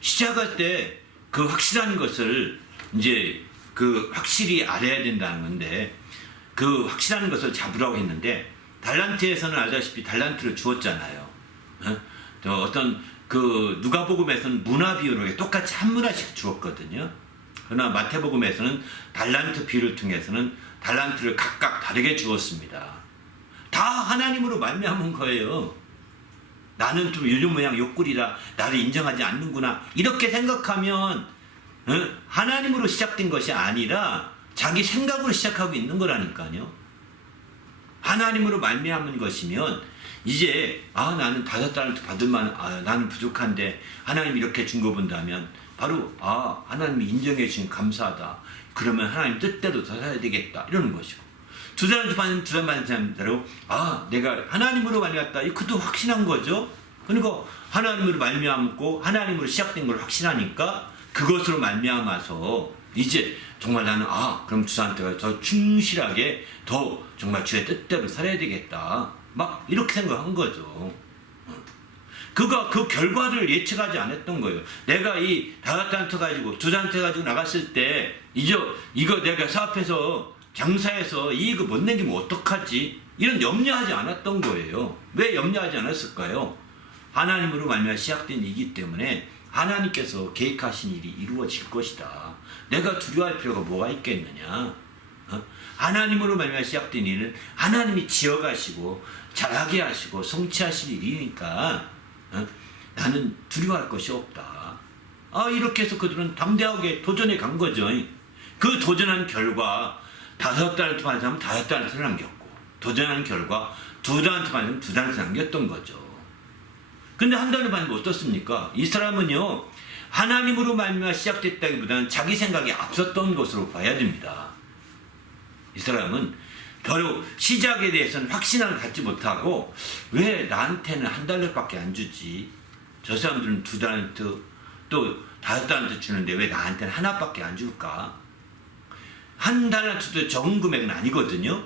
시작할 때 그 확실한 것을 이제 그 확실히 알아야 된다는 건데, 그 확실한 것을 잡으라고 했는데, 달란트에서는 알다시피 달란트를 주었잖아요. 어떤 그 누가복음에서는 문화 비유로 똑같이 한 문화씩 주었거든요. 그러나 마태복음에서는 달란트 비유를 통해서는 달란트를 각각 다르게 주었습니다. 다 하나님으로 말미암은 거예요. 나는 좀 요즘 모양 욕구리라 나를 인정하지 않는구나 이렇게 생각하면 하나님으로 시작된 것이 아니라 자기 생각으로 시작하고 있는 거라니까요. 하나님으로 말미암은 것이면 이제 나는 5달란트 받을 만 나는 부족한데 하나님 이렇게 준 거 본다면 바로 하나님이 인정해 주신 감사하다. 그러면 하나님 뜻대로 더 살아야 되겠다 이러는 것이고, 2달란트 받는 2달란트 받는 사람대로 내가 하나님으로 말미암았다. 그것도 확신한 거죠. 그러니까 하나님으로 말미암고 하나님으로 시작된 걸 확신하니까 그것으로 말미암아서 이제 정말 나는 그럼 주한테가 더 충실하게 더 정말 주의 뜻대로 살아야 되겠다. 막 이렇게 생각한 거죠. 그가 그 결과를 예측하지 않았던 거예요. 내가 이 5달란트 가지고 2달란트 가지고 나갔을 때 이거 내가 사업해서 장사해서 이익을 못 내기면 어떡하지? 이런 염려하지 않았던 거예요. 왜 염려하지 않았을까요? 하나님으로 말미암아 시작된 일이기 때문에 하나님께서 계획하신 일이 이루어질 것이다. 내가 두려워할 필요가 뭐가 있겠느냐? 하나님으로 말미암아 시작된 일은 하나님이 지어가시고 잘하게 하시고 성취하실 일이니까 나는 두려워할 것이 없다. 이렇게 해서 그들은 담대하게 도전해 간 거죠. 그 도전한 결과 5달란트 받은 사람은 5달란트를 남겼고, 도전한 결과 2달란트 받은 사람은 2달란트를 남겼던 거죠. 근데 한 달을 받으면 어떻습니까? 이 사람은요, 하나님으로 말미암아 시작됐다기보다는 자기 생각이 앞섰던 것으로 봐야 됩니다. 이 사람은 바로 시작에 대해서는 확신을 갖지 못하고, 왜 나한테는 1달러밖에 안 주지? 저 사람들은 2달란트 또 5달란트 주는데 왜 나한테는 하나밖에 안 줄까? 1달란트도 적은 금액은 아니거든요.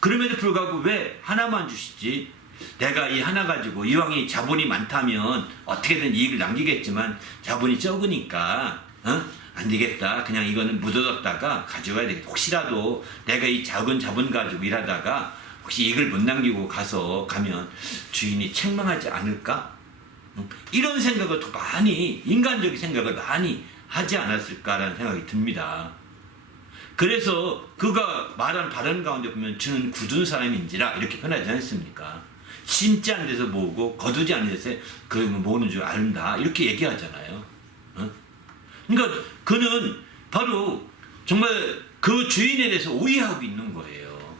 그럼에도 불구하고 왜 하나만 주시지? 내가 이 하나 가지고 이왕이 자본이 많다면 어떻게든 이익을 남기겠지만 자본이 적으니까 안 되겠다. 그냥 이거는 묻어뒀다가 가져가야 되겠다. 혹시라도 내가 이 작은 자본 가지고 일하다가 혹시 이익을 못 남기고 가면 주인이 책망하지 않을까? 이런 생각을 더 많이, 인간적인 생각을 많이 하지 않았을까라는 생각이 듭니다. 그래서 그가 말한 발언 가운데 보면 주는 굳은 사람인지라 이렇게 표현하지 않습니까? 심지 않은 데서 모으고 거두지 않은 데서 그러면 모으는 줄 안다 이렇게 얘기하잖아요. 그러니까 그는 바로 정말 그 주인에 대해서 오해하고 있는 거예요.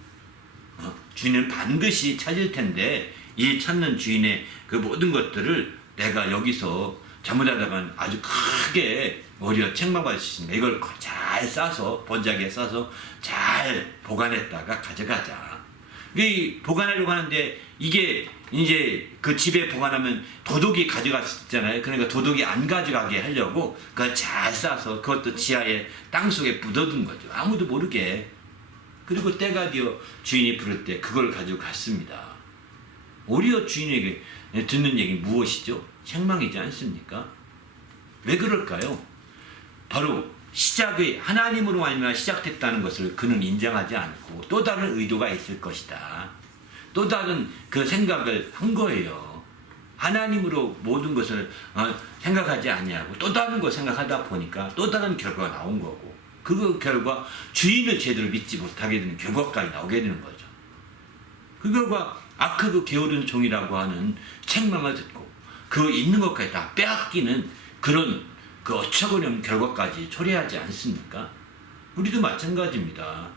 주인은 반드시 찾을 텐데 이 찾는 주인의 그 모든 것들을 내가 여기서 잘못하다간 아주 크게 오히려 책망받을 수 있습니다. 이걸 잘 싸서 번자기에 싸서 잘 보관했다가 가져가자. 이 보관하려고 하는데 이게 이제 그 집에 보관하면 도둑이 가져갈 수 있잖아요. 그러니까 도둑이 안 가져가게 하려고 그걸 잘 싸서 그것도 지하에 땅속에 묻어둔 거죠. 아무도 모르게. 그리고 때가 되어 주인이 부를 때 그걸 가지고 갔습니다. 오히려 주인에게 듣는 얘기는 무엇이죠? 책망이지 않습니까? 왜 그럴까요? 바로 시작의 하나님으로 말미암아 시작됐다는 것을 그는 인정하지 않고 또 다른 의도가 있을 것이다. 또 다른 그 생각을 한 거예요. 하나님으로 모든 것을 생각하지 아니하고 또 다른 걸 생각하다 보니까 또 다른 결과가 나온 거고, 그 결과 주인을 제대로 믿지 못하게 되는 결과까지 나오게 되는 거죠. 그 결과 그 게으른 종이라고 하는 책망을 듣고 그 있는 것까지 다 빼앗기는 그런 그 어처구니없는 결과까지 초래하지 않습니까? 우리도 마찬가지입니다.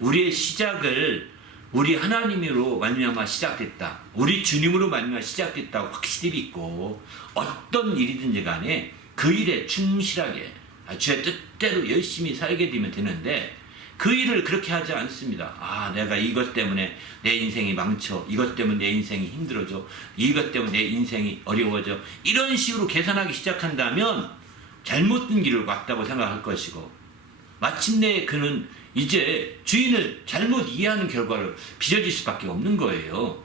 우리의 시작을 우리 하나님으로 말미암아 시작됐다, 우리 주님으로 말미암아 시작됐다고 확실히 믿고 어떤 일이든지 간에 그 일에 충실하게 주의 뜻대로 열심히 살게 되면 되는데, 그 일을 그렇게 하지 않습니다. 내가 이것 때문에 내 인생이 망쳐, 이것 때문에 내 인생이 힘들어져, 이것 때문에 내 인생이 어려워져, 이런 식으로 계산하기 시작한다면 잘못된 길을 왔다고 생각할 것이고, 마침내 그는 이제 주인을 잘못 이해하는 결과를 빚어질 수밖에 없는 거예요.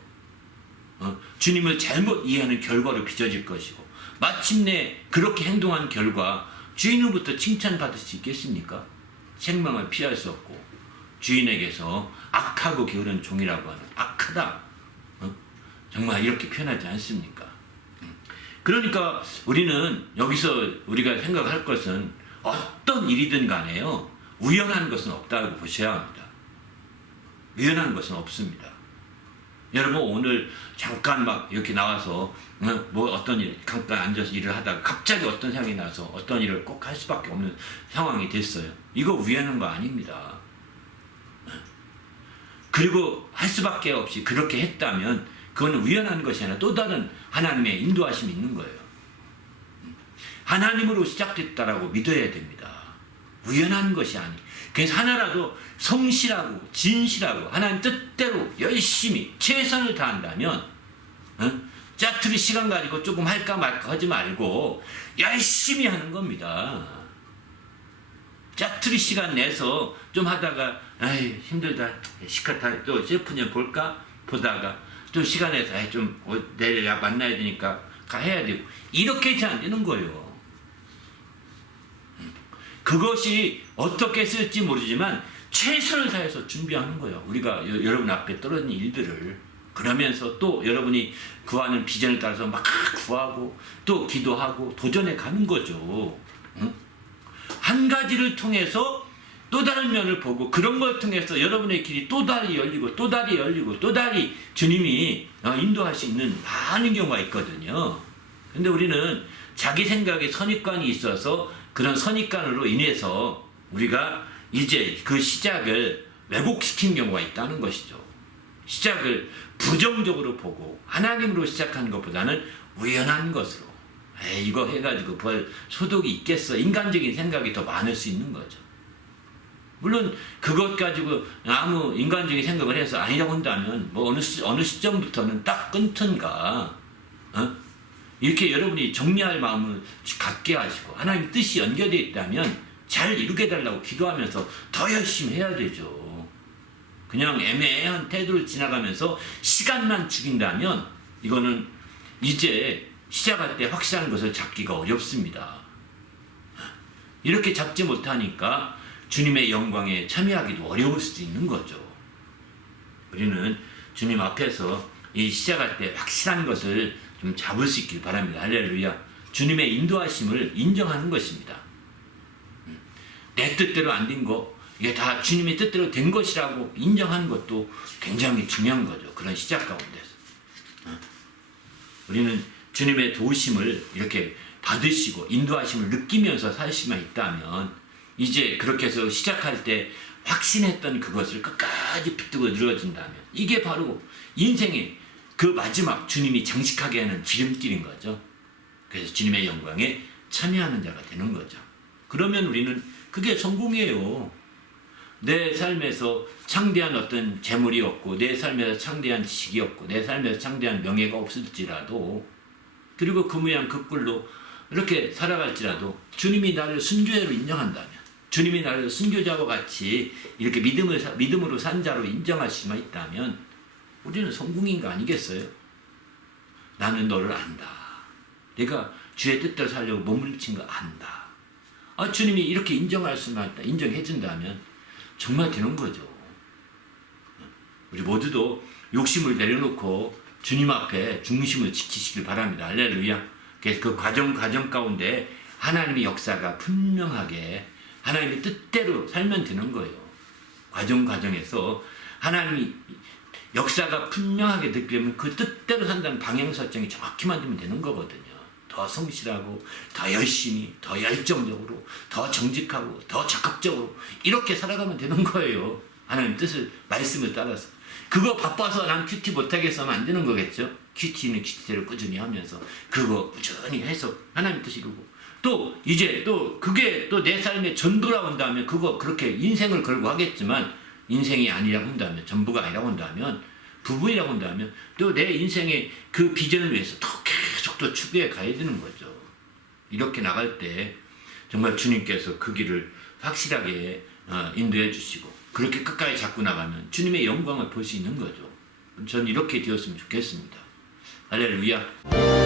주님을 잘못 이해하는 결과를 빚어질 것이고, 마침내 그렇게 행동한 결과 주인으로부터 칭찬받을 수 있겠습니까? 생명을 피할 수 없고 주인에게서 악하고 게으른 종이라고 하는 악하다. 정말 이렇게 표현하지 않습니까? 그러니까 우리는 여기서 우리가 생각할 것은 어떤 일이든 간에요. 우연한 것은 없다고 보셔야 합니다. 우연한 것은 없습니다. 여러분 오늘 잠깐 막 이렇게 나와서 뭐 어떤 일 잠깐 앉아서 일을 하다가 갑자기 어떤 생각이 나서 어떤 일을 꼭 할 수밖에 없는 상황이 됐어요. 이거 우연한 거 아닙니다. 그리고 할 수밖에 없이 그렇게 했다면 그거는 우연한 것이 아니라 또 다른 하나님의 인도하심이 있는 거예요. 하나님으로 시작됐다라고 믿어야 됩니다. 우연한 것이 아니. 그래서 하나라도 성실하고 진실하고 하나님 뜻대로 열심히 최선을 다한다면 짜투리 시간 가지고 조금 할까 말까 하지 말고 열심히 하는 겁니다. 짜투리 시간 내서 좀 하다가 아이 힘들다 시카타 또 셰프 좀 볼까 보다가 또 시간 내서 좀 내일 만나야 되니까 해야 되고 이렇게 해서 안 되는 거예요. 그것이 어떻게 쓸지 모르지만 최선을 다해서 준비하는 거예요. 우리가 여러분 앞에 떨어진 일들을 그러면서 또 여러분이 구하는 비전을 따라서 막 구하고 또 기도하고 도전해 가는 거죠. 한 가지를 통해서 또 다른 면을 보고 그런 걸 통해서 여러분의 길이 또 다리 열리고 또 다리 열리고 또 다리 주님이 인도할 수 있는 많은 경우가 있거든요. 근데 우리는 자기 생각에 선입관이 있어서 그런 선입관으로 인해서 우리가 이제 그 시작을 왜곡시킨 경우가 있다는 것이죠. 시작을 부정적으로 보고 하나님으로 시작하는 것보다는 우연한 것으로 이거 해가지고 벌 소득이 있겠어 인간적인 생각이 더 많을 수 있는 거죠. 물론 그것 가지고 아무 인간적인 생각을 해서 아니라고 한다면 뭐 어느 시점부터는 딱 끊든가 이렇게 여러분이 정리할 마음을 갖게 하시고 하나님 뜻이 연결되어 있다면 잘 이루게 해달라고 기도하면서 더 열심히 해야 되죠. 그냥 애매한 태도를 지나가면서 시간만 죽인다면 이거는 이제 시작할 때 확실한 것을 잡기가 어렵습니다. 이렇게 잡지 못하니까 주님의 영광에 참여하기도 어려울 수도 있는 거죠. 우리는 주님 앞에서 이 시작할 때 확실한 것을 좀 잡을 수 있길 바랍니다. 할렐루야. 주님의 인도하심을 인정하는 것입니다. 내 뜻대로 안 된 거, 이게 다 주님의 뜻대로 된 것이라고 인정하는 것도 굉장히 중요한 거죠. 그런 시작 가운데서. 우리는 주님의 도우심을 이렇게 받으시고 인도하심을 느끼면서 살 수만 있다면 이제 그렇게 해서 시작할 때 확신했던 그것을 끝까지 붙들고 늘어진다면 이게 바로 인생의 그 마지막 주님이 장식하게 하는 지름길인 거죠. 그래서 주님의 영광에 참여하는 자가 되는 거죠. 그러면 우리는 그게 성공이에요. 내 삶에서 창대한 어떤 재물이 없고 내 삶에서 창대한 지식이 없고 내 삶에서 창대한 명예가 없을지라도 그리고 그 모양 그 꼴로 이렇게 살아갈지라도 주님이 나를 순교자로 인정한다면 주님이 나를 순교자와 같이 이렇게 믿음으로 산 자로 인정할 수만 있다면 우리는 성공인 거 아니겠어요? 나는 너를 안다. 내가 주의 뜻대로 살려고 몸을 친 거 안다. 주님이 이렇게 인정할 수만 있다. 인정해 준다면 정말 되는 거죠. 우리 모두도 욕심을 내려놓고 주님 앞에 중심을 지키시길 바랍니다. 할렐루야. 그래서 그 과정 가운데 하나님의 역사가 분명하게 하나님의 뜻대로 살면 되는 거예요. 과정에서 하나님이 역사가 분명하게 느끼면 그 뜻대로 산다는 방향 설정이 정확히 만들면 되는 거거든요. 더 성실하고 더 열심히 더 열정적으로 더 정직하고 더 적극적으로 이렇게 살아가면 되는 거예요. 하나님 뜻을 말씀을 따라서. 그거 바빠서 난 큐티 못하겠어 하면 안 되는 거겠죠. 큐티는 큐티대로 꾸준히 하면서 그거 꾸준히 해서 하나님 뜻 이루고 또 이제 또 그게 또 내 삶의 전부라고 한다면 그거 그렇게 인생을 걸고 하겠지만 인생이 아니라고 한다면 전부가 아니라고 한다면 부분이라고 한다면 또 내 인생의 그 비전을 위해서 더 계속 또 추구해 가야 되는 거죠. 이렇게 나갈 때 정말 주님께서 그 길을 확실하게 인도해 주시고 그렇게 끝까지 잡고 나가면 주님의 영광을 볼 수 있는 거죠. 전 이렇게 되었으면 좋겠습니다. 할렐루야.